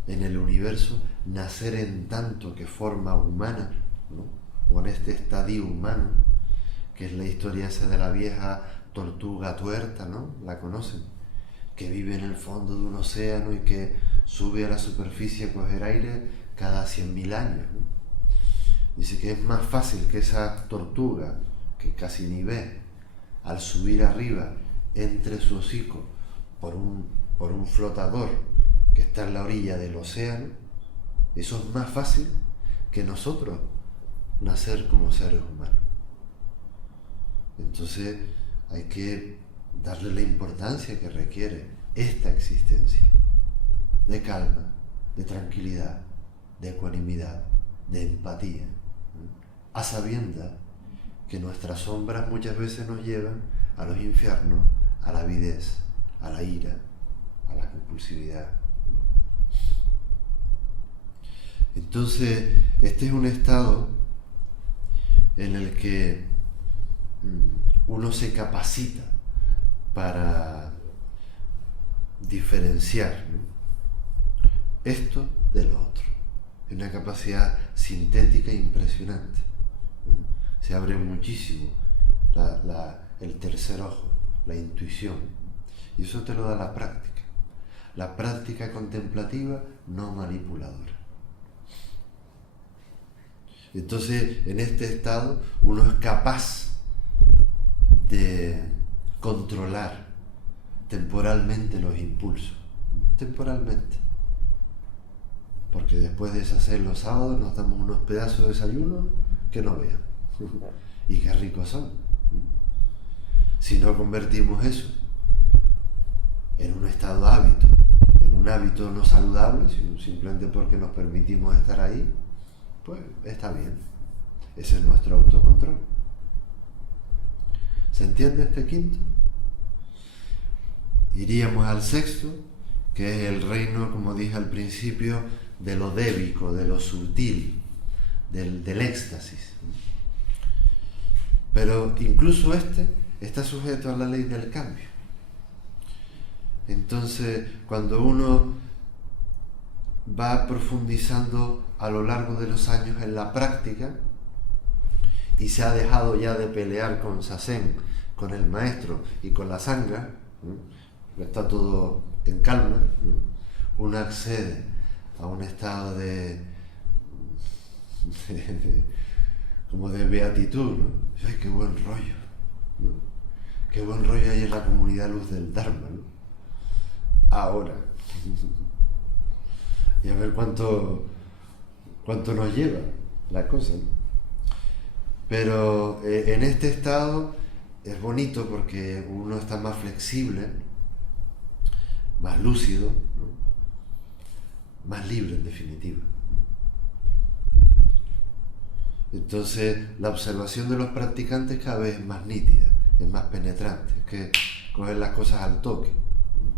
en el universo nacer en tanto que forma humana, ¿no?, o en este estadio humano, que es la historia esa de la vieja tortuga tuerta, ¿no? La conocen, que vive en el fondo de un océano y que sube a la superficie a coger aire cada 100.000 años, ¿no? Dice que es más fácil que esa tortuga, que casi ni ve, al subir arriba entre su hocico por un flotador que está en la orilla del océano. Eso es más fácil que nosotros nacer como seres humanos. Entonces hay que darle la importancia que requiere esta existencia de calma, de tranquilidad, de ecuanimidad, de empatía, a sabiendas que nuestras sombras muchas veces nos llevan a los infiernos, a la avidez, a la ira, a la compulsividad. Entonces, este es un estado en el que uno se capacita para diferenciar, ¿no?, esto de lo otro. Es una capacidad sintética impresionante. Se abre muchísimo el tercer ojo, la intuición, y eso te lo da la práctica. la práctica contemplativa no manipuladora. Entonces, en este estado, uno es capaz de controlar temporalmente los impulsos. Temporalmente. Porque después de deshacer los sábados nos damos unos pedazos de desayuno que no vean. Y qué ricos son. Si no convertimos eso en un estado hábito, en un hábito no saludable, sino simplemente porque nos permitimos estar ahí, pues está bien. Ese es nuestro autocontrol. ¿Se entiende este quinto? Iríamos al sexto, que es el reino, como dije al principio, de lo débico, de lo sutil, del éxtasis. Pero incluso este está sujeto a la ley del cambio. Entonces, cuando uno va profundizando a lo largo de los años en la práctica y se ha dejado ya de pelear con Sazen, con el maestro y con la sangha, está todo en calma, uno accede a un estado como de beatitud, ¿no? ¡Ay, qué buen rollo! ¿No? ¡Qué buen rollo hay en la comunidad Luz del Dharma! ¿No? Ahora. Y a ver cuánto nos lleva la cosa, ¿no? Pero en este estado es bonito porque uno está más flexible, más lúcido, ¿no? Más libre en definitiva. Entonces la observación de los practicantes cada vez es más nítida, es más penetrante, es que coger las cosas al toque, ¿no?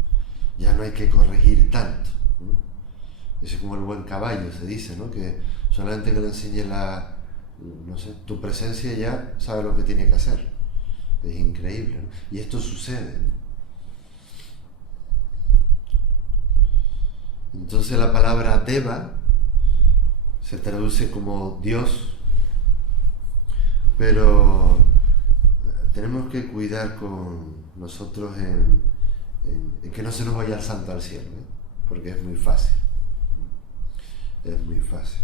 Ya no hay que corregir tanto, ¿no? Es como el buen caballo, se dice, ¿no? Que solamente que le enseñe tu presencia ya sabe lo que tiene que hacer. Es increíble, ¿no? Y esto sucede, ¿no? Entonces la palabra Deva se traduce como Dios, pero tenemos que cuidar con nosotros en que no se nos vaya el santo al cielo, ¿eh? Porque es muy fácil. Es muy fácil.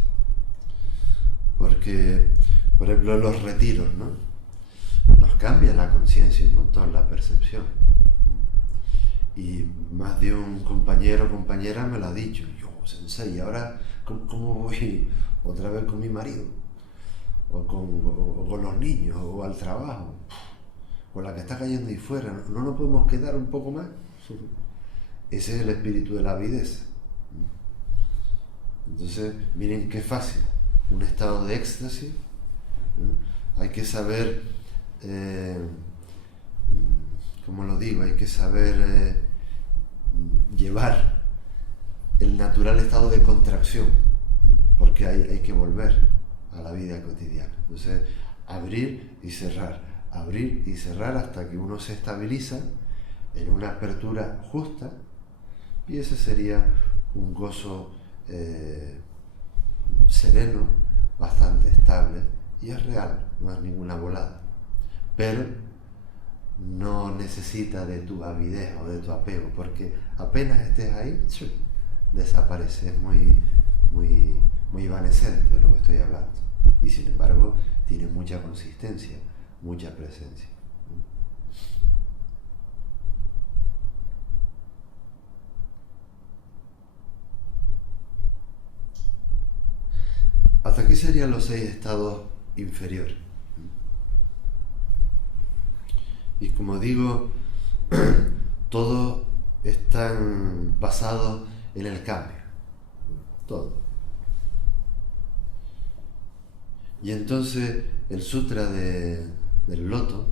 Porque, por ejemplo, en los retiros, ¿no? Nos cambia la conciencia un montón, la percepción. Y más de un compañero o compañera me lo ha dicho. Yo, sensei, ahora ¿cómo voy otra vez con mi marido? O con los niños, o al trabajo, con la que está cayendo ahí fuera. ¿No nos podemos quedar un poco más? Ese es el espíritu de la avidez. Entonces, miren qué fácil. Un estado de éxtasis, ¿no? Hay que saber, ¿cómo lo digo? Hay que saber llevar el natural estado de contracción, porque hay que volver a la vida cotidiana. Entonces, abrir y cerrar hasta que uno se estabiliza en una apertura justa, y ese sería un gozo sereno, bastante estable, y es real, no es ninguna volada, pero no necesita de tu avidez o de tu apego, porque apenas estés ahí, desaparece. Es muy evanescente de lo que estoy hablando, y sin embargo tiene mucha consistencia, mucha presencia. Hasta aquí serían los 6 estados inferiores. Y como digo, todos están basados en el cambio. Todo. Y entonces el Sutra del Loto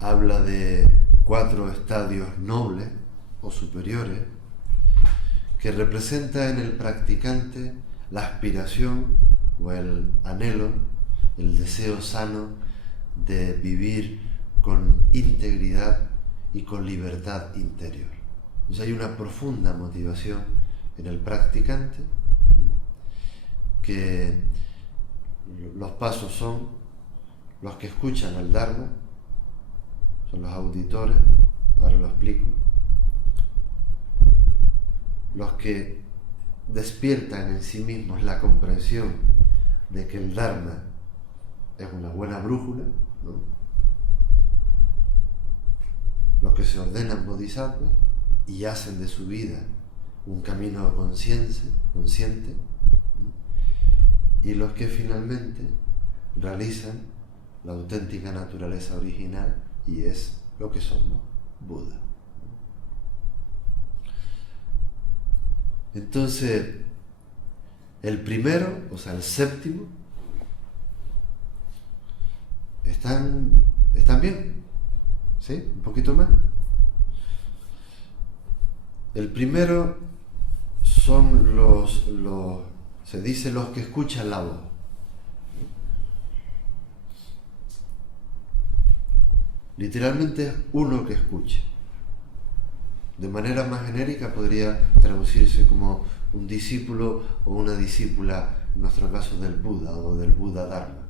habla de 4 estadios nobles o superiores que representa en el practicante la aspiración o el anhelo, el deseo sano de vivir con integridad y con libertad interior. Entonces hay una profunda motivación en el practicante, que los pasos son los que escuchan el Dharma, son los auditores, ahora lo explico. los que despiertan en sí mismos la comprensión de que el Dharma es una buena brújula, ¿no? Los que se ordenan bodhisattvas y hacen de su vida un camino consciente, y los que finalmente realizan la auténtica naturaleza original, y es lo que somos, Buda. Entonces, el primero, o sea, el séptimo, están bien, ¿sí? Un poquito más. El primero son se dice los que escuchan la voz. Literalmente es uno que escucha. De manera más genérica podría traducirse como un discípulo o una discípula, en nuestro caso del Buda o del Buda Dharma.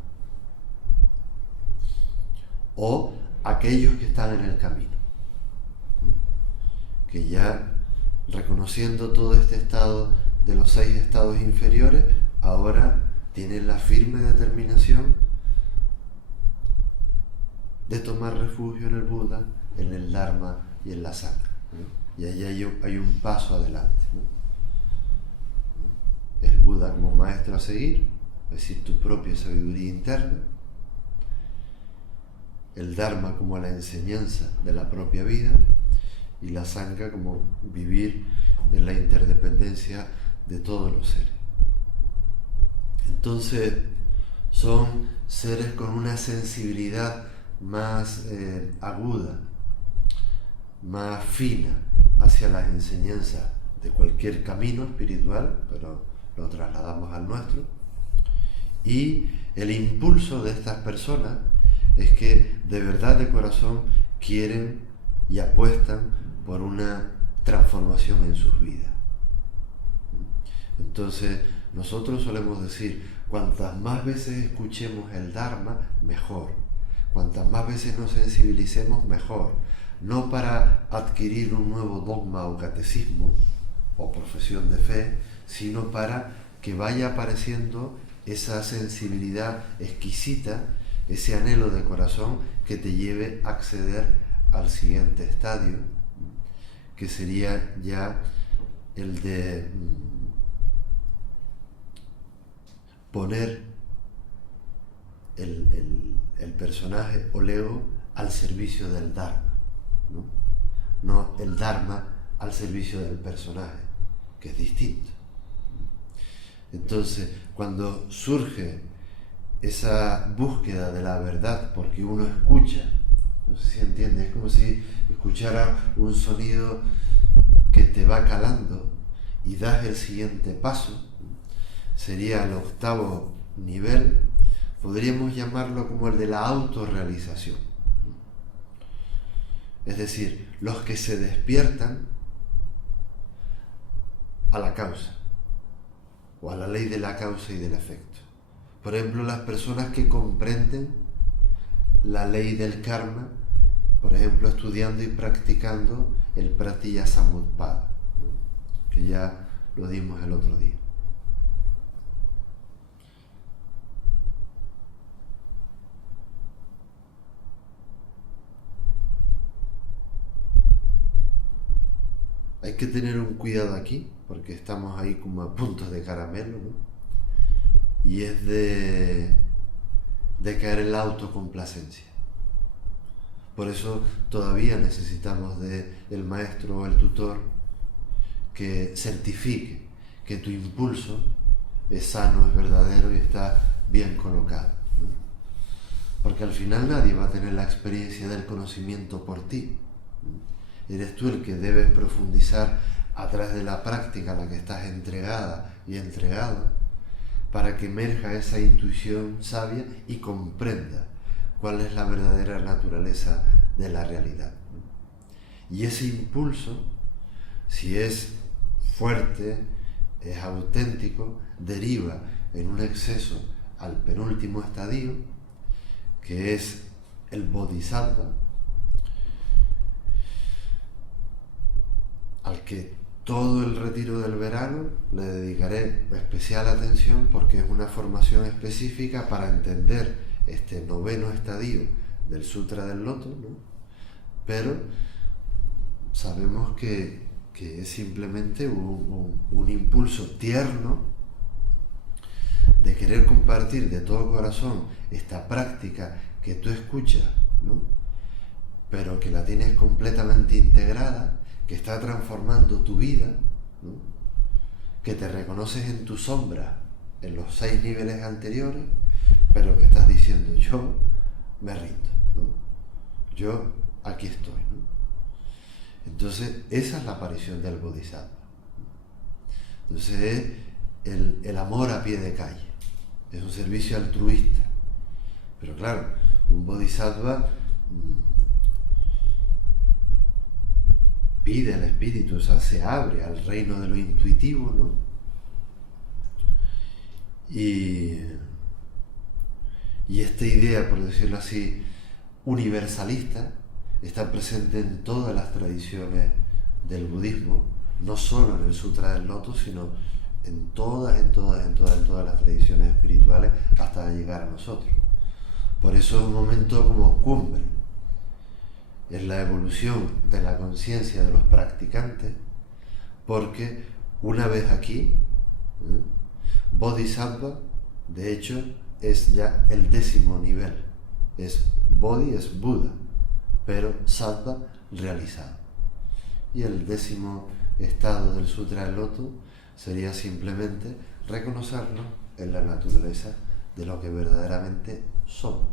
O aquellos que están en el camino, que ya reconociendo todo este estado de los 6 estados inferiores, ahora tienen la firme determinación de tomar refugio en el Buda, en el Dharma y en la Sangha, ¿no? Y ahí hay un paso adelante, ¿no? El Buda como maestro a seguir, es decir, tu propia sabiduría interna, el Dharma como la enseñanza de la propia vida, y la Sangha como vivir en la interdependencia de todos los seres. Entonces son seres con una sensibilidad más aguda, más fina hacia las enseñanzas de cualquier camino espiritual, pero lo trasladamos al nuestro. Y el impulso de estas personas es que de verdad de corazón quieren y apuestan por una transformación en sus vidas. Entonces nosotros solemos decir, cuantas más veces escuchemos el Dharma, mejor. Cuantas más veces nos sensibilicemos, mejor. No para adquirir un nuevo dogma o catecismo o profesión de fe, sino para que vaya apareciendo esa sensibilidad exquisita, ese anhelo de corazón que te lleve a acceder al siguiente estadio, que sería ya el de poner el personaje o el ego al servicio del Dharma, ¿no? No el Dharma al servicio del personaje, que es distinto. Entonces, cuando surge esa búsqueda de la verdad, porque uno escucha, no sé si entiendes, es como si escuchara un sonido que te va calando y das el siguiente paso, sería el 8º nivel, podríamos llamarlo como el de la autorrealización. Es decir, los que se despiertan a la causa, o a la ley de la causa y del efecto. Por ejemplo, las personas que comprenden la ley del karma, por ejemplo, estudiando y practicando el Pratityasamutpada, que ya lo dimos el otro día. Hay que tener un cuidado aquí, porque estamos ahí como a puntos de caramelo, ¿no? Y es de caer en la autocomplacencia. Por eso todavía necesitamos del maestro o el tutor que certifique que tu impulso es sano, es verdadero y está bien colocado, ¿no? Porque al final nadie va a tener la experiencia del conocimiento por ti. Eres tú el que debes profundizar a través de la práctica a la que estás entregada y entregado, para que emerja esa intuición sabia y comprenda cuál es la verdadera naturaleza de la realidad. Y ese impulso, si es fuerte, es auténtico, deriva en un exceso al penúltimo estadio, que es el bodhisattva, al que todo el retiro del verano le dedicaré especial atención porque es una formación específica para entender este 9º estadio del Sutra del Loto, ¿no? Pero sabemos que es simplemente un impulso tierno de querer compartir de todo corazón esta práctica que tú escuchas, ¿no? Pero que la tienes completamente integrada, que está transformando tu vida, ¿no? Que te reconoces en tu sombra en los 6 niveles anteriores, pero que estás diciendo: yo me rindo, ¿no? Yo aquí estoy, ¿no? Entonces esa es la aparición del Bodhisattva. Entonces es el amor a pie de calle, es un servicio altruista. Pero claro, un Bodhisattva pide al espíritu, o sea, se abre al reino de lo intuitivo, ¿no? Y esta idea, por decirlo así, universalista, está presente en todas las tradiciones del budismo, no solo en el Sutra del Loto, sino en todas las tradiciones espirituales hasta llegar a nosotros. Por eso es un momento como cumbre. Es la evolución de la conciencia de los practicantes, porque una vez aquí, Bodhisattva, de hecho, es ya el 10º nivel. Es Bodhi, es Buda, pero Sattva realizado. Y el 10º estado del Sutra del Loto sería simplemente reconocernos en la naturaleza de lo que verdaderamente somos.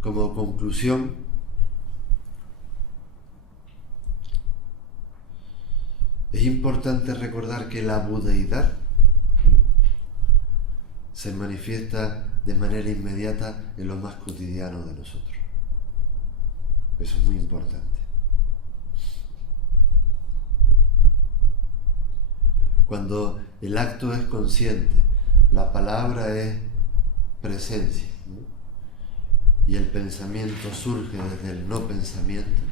Como conclusión, es importante recordar que la budeidad se manifiesta de manera inmediata en lo más cotidiano de nosotros. Eso es muy importante. Cuando el acto es consciente, la palabra es presencia, ¿no? Y el pensamiento surge desde el no pensamiento,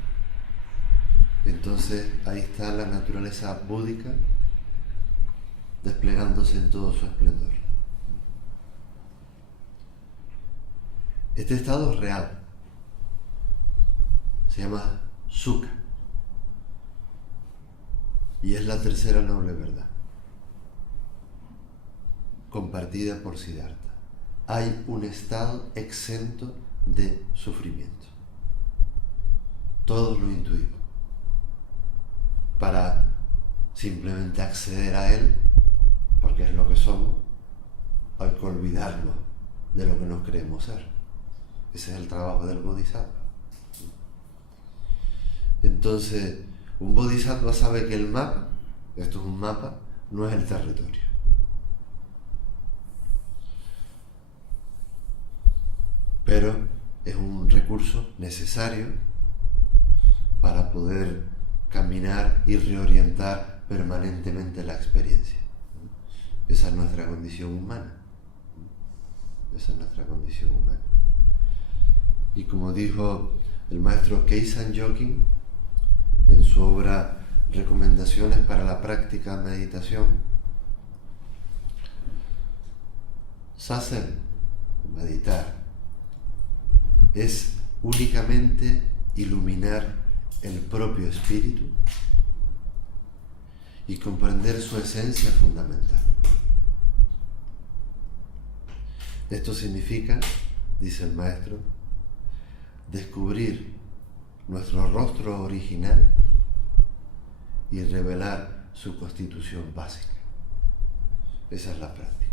entonces ahí está la naturaleza búdica desplegándose en todo su esplendor. Este estado es real, se llama Sukha y es la tercera noble verdad, compartida por Siddhartha. Hay un estado exento de sufrimiento. Todos lo intuimos. Para simplemente acceder a él, porque es lo que somos, hay que olvidarnos de lo que nos creemos ser. Ese es el trabajo del Bodhisattva. Entonces, un Bodhisattva sabe que el mapa, esto es un mapa, no es el territorio. Pero es un recurso necesario para poder caminar y reorientar permanentemente la experiencia. Esa es nuestra condición humana. Esa es nuestra condición humana. Y como dijo el maestro Keisan Jokin en su obra Recomendaciones para la práctica de meditación, Sazen, meditar, es únicamente iluminar el propio espíritu y comprender su esencia fundamental. Esto significa, dice el maestro, descubrir nuestro rostro original y revelar su constitución básica. Esa es la práctica.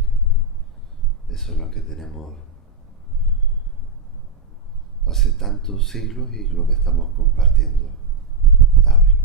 Eso es lo que tenemos hace tantos siglos y lo que estamos compartiendo ahora.